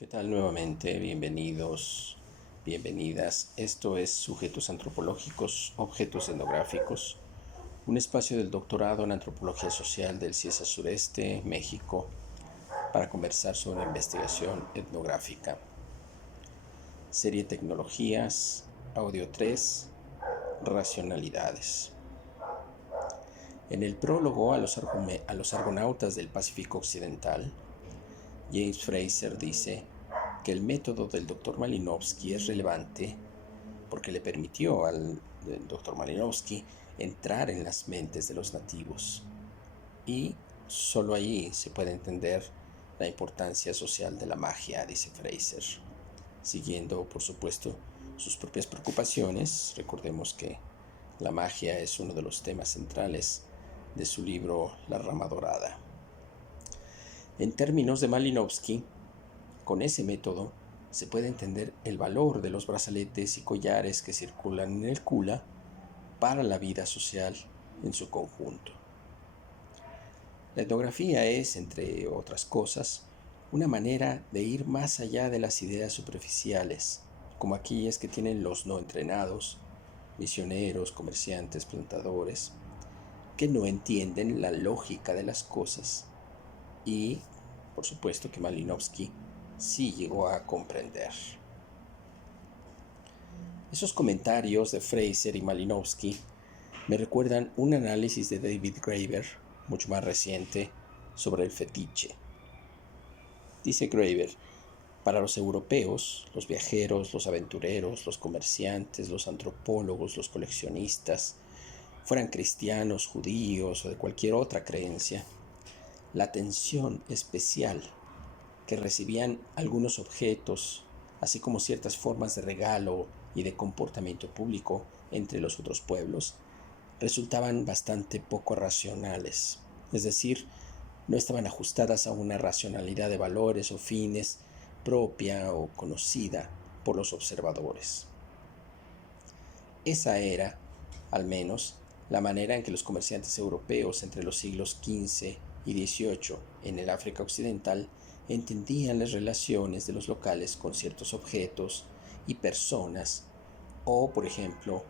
¿Qué tal nuevamente? Bienvenidos, bienvenidas. Esto es Sujetos Antropológicos, Objetos Etnográficos, un espacio del doctorado en Antropología Social del CIESA Sureste, México, para conversar sobre investigación etnográfica. Serie Tecnologías, Audio 3, Racionalidades. En el prólogo a los argonautas del Pacífico Occidental, James Fraser dice que el método del Dr. Malinowski es relevante porque le permitió al Dr. Malinowski entrar en las mentes de los nativos. Y solo allí se puede entender la importancia social de la magia, dice Fraser, siguiendo, por supuesto, sus propias preocupaciones. Recordemos que la magia es uno de los temas centrales de su libro La Rama Dorada. En términos de Malinowski, con ese método se puede entender el valor de los brazaletes y collares que circulan en el Kula para la vida social en su conjunto. La etnografía es, entre otras cosas, una manera de ir más allá de las ideas superficiales, como aquellas que tienen los no entrenados, misioneros, comerciantes, plantadores, que no entienden la lógica de las cosas y, por supuesto, que Malinowski sí llegó a comprender. Esos comentarios de Fraser y Malinowski me recuerdan un análisis de David Graeber, mucho más reciente, sobre el fetiche. Dice Graeber, para los europeos, los viajeros, los aventureros, los comerciantes, los antropólogos, los coleccionistas, fueran cristianos, judíos o de cualquier otra creencia, la atención especial que recibían algunos objetos, así como ciertas formas de regalo y de comportamiento público entre los otros pueblos, resultaban bastante poco racionales, es decir, no estaban ajustadas a una racionalidad de valores o fines propia o conocida por los observadores. Esa era, al menos, la manera en que los comerciantes europeos entre los siglos XV y XVIII en el África Occidental entendían las relaciones de los locales con ciertos objetos y personas, o, por ejemplo,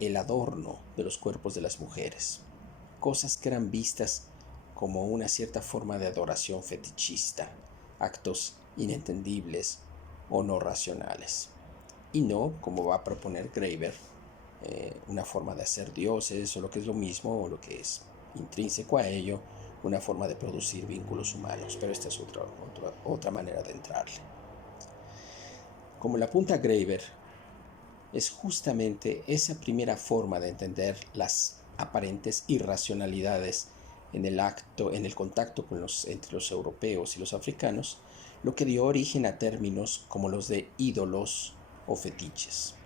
el adorno de los cuerpos de las mujeres, cosas que eran vistas como una cierta forma de adoración fetichista, actos inentendibles o no racionales, y no, como va a proponer Graeber, una forma de hacer dioses o lo que es lo mismo o lo que es intrínseco a ello, una forma de producir vínculos humanos, pero esta es otra manera de entrarle. Como la apunta Graeber, es justamente esa primera forma de entender las aparentes irracionalidades en el contacto entre los europeos y los africanos, lo que dio origen a términos como los de ídolos o fetiches.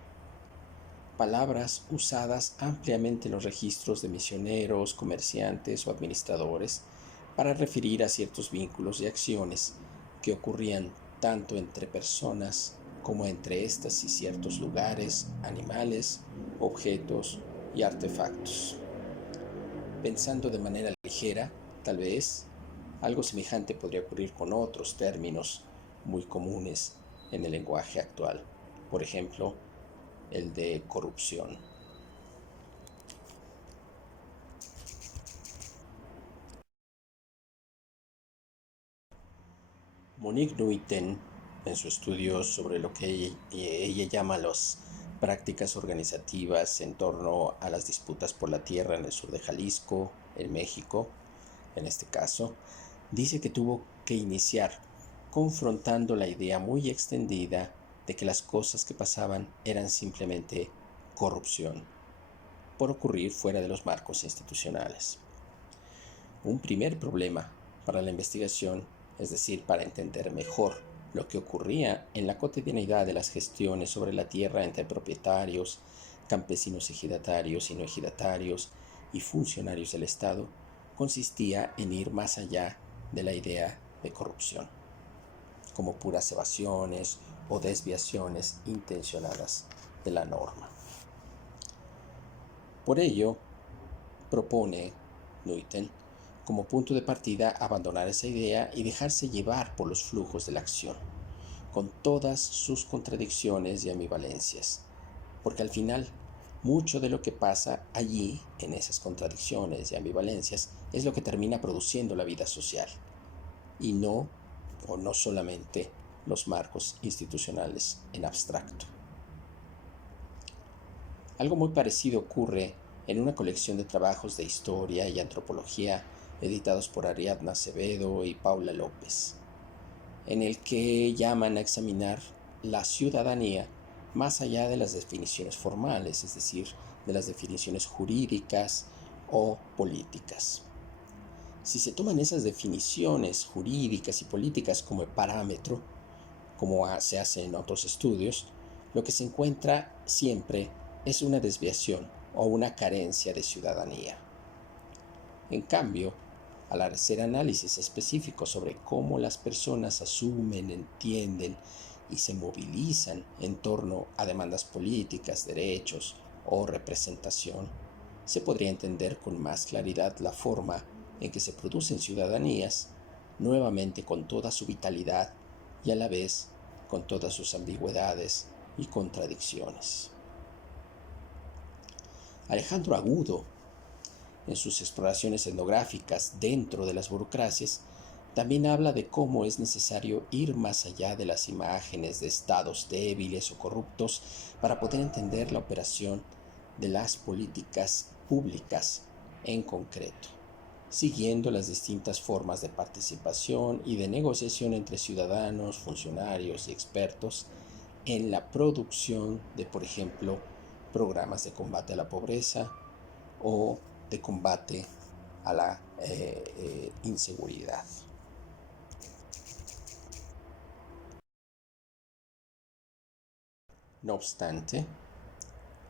Palabras usadas ampliamente en los registros de misioneros, comerciantes o administradores para referir a ciertos vínculos y acciones que ocurrían tanto entre personas como entre estas y ciertos lugares, animales, objetos y artefactos. Pensando de manera ligera, tal vez, algo semejante podría ocurrir con otros términos muy comunes en el lenguaje actual. Por ejemplo, el de corrupción. Monique Nuiten, en su estudio sobre lo que ella llama las prácticas organizativas en torno a las disputas por la tierra en el sur de Jalisco, en México, en este caso, dice que tuvo que iniciar confrontando la idea muy extendida de que las cosas que pasaban eran simplemente corrupción, por ocurrir fuera de los marcos institucionales. Un primer problema para la investigación, es decir, para entender mejor lo que ocurría en la cotidianidad de las gestiones sobre la tierra entre propietarios, campesinos ejidatarios y no ejidatarios y funcionarios del Estado, consistía en ir más allá de la idea de corrupción, como puras evasiones o desviaciones intencionadas de la norma. Por ello, propone Nuiten como punto de partida abandonar esa idea y dejarse llevar por los flujos de la acción, con todas sus contradicciones y ambivalencias, porque al final mucho de lo que pasa allí, en esas contradicciones y ambivalencias, es lo que termina produciendo la vida social, y no, o no solamente, los marcos institucionales en abstracto. Algo muy parecido ocurre en una colección de trabajos de historia y antropología editados por Ariadna Acevedo y Paula López, en el que llaman a examinar la ciudadanía más allá de las definiciones formales, es decir, de las definiciones jurídicas o políticas. Si se toman esas definiciones jurídicas y políticas como parámetro, como se hace en otros estudios, lo que se encuentra siempre es una desviación o una carencia de ciudadanía. En cambio, al hacer análisis específicos sobre cómo las personas asumen, entienden y se movilizan en torno a demandas políticas, derechos o representación, se podría entender con más claridad la forma en que se producen ciudadanías, nuevamente con toda su vitalidad y a la vez con todas sus ambigüedades y contradicciones. Alejandro Agudo, en sus exploraciones etnográficas dentro de las burocracias, también habla de cómo es necesario ir más allá de las imágenes de estados débiles o corruptos para poder entender la operación de las políticas públicas en concreto, siguiendo las distintas formas de participación y de negociación entre ciudadanos, funcionarios y expertos en la producción de, por ejemplo, programas de combate a la pobreza o de combate a la inseguridad. No obstante,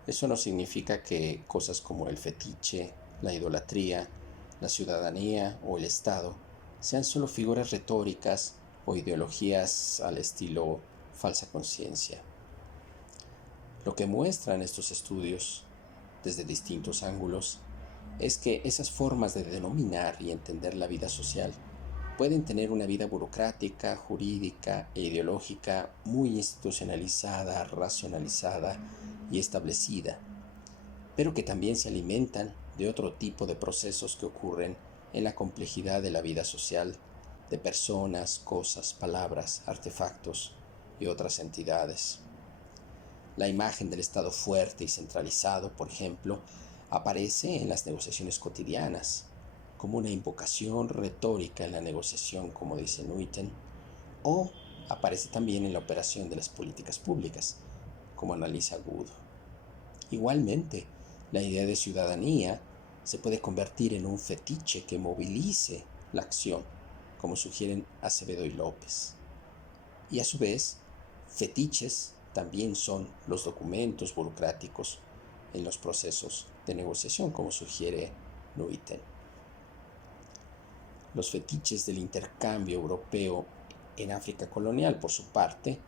eso no significa que cosas como el fetiche, la idolatría, la ciudadanía o el Estado sean solo figuras retóricas o ideologías al estilo falsa conciencia. Lo que muestran estos estudios, desde distintos ángulos, es que esas formas de denominar y entender la vida social pueden tener una vida burocrática, jurídica e ideológica muy institucionalizada, racionalizada y establecida, pero que también se alimentan de otro tipo de procesos que ocurren en la complejidad de la vida social, de personas, cosas, palabras, artefactos y otras entidades. La imagen del Estado fuerte y centralizado, por ejemplo, aparece en las negociaciones cotidianas, como una invocación retórica en la negociación, como dice Nuiten, o aparece también en la operación de las políticas públicas, como analiza Agudo. Igualmente, la idea de ciudadanía se puede convertir en un fetiche que movilice la acción, como sugieren Acevedo y López. Y a su vez, fetiches también son los documentos burocráticos en los procesos de negociación, como sugiere Nuiten. Los fetiches del intercambio europeo en África colonial, por su parte,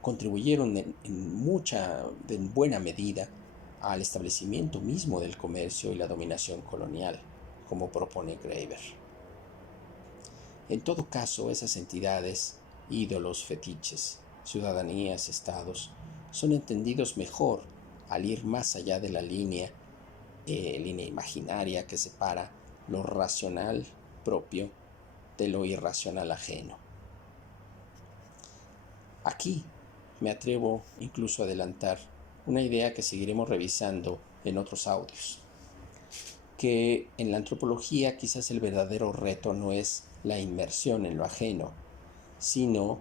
contribuyeron en buena medida al establecimiento mismo del comercio y la dominación colonial, como propone Graeber. En todo caso, esas entidades, ídolos, fetiches, ciudadanías, estados, son entendidos mejor al ir más allá de la línea imaginaria que separa lo racional propio de lo irracional ajeno. Aquí me atrevo incluso a adelantar una idea que seguiremos revisando en otros audios, que en la antropología quizás el verdadero reto no es la inmersión en lo ajeno, sino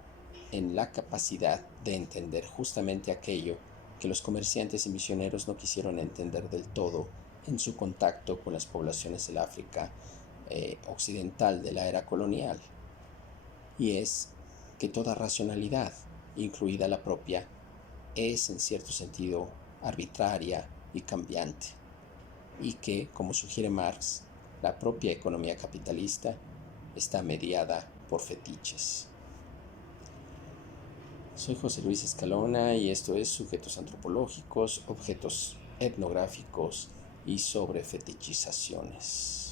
en la capacidad de entender justamente aquello que los comerciantes y misioneros no quisieron entender del todo en su contacto con las poblaciones del África occidental de la era colonial, y es que toda racionalidad, incluida la propia, es en cierto sentido arbitraria y cambiante, y que, como sugiere Marx, la propia economía capitalista está mediada por fetiches. Soy José Luis Escalona y esto es Sujetos Antropológicos, Objetos Etnográficos y sobre Fetichizaciones.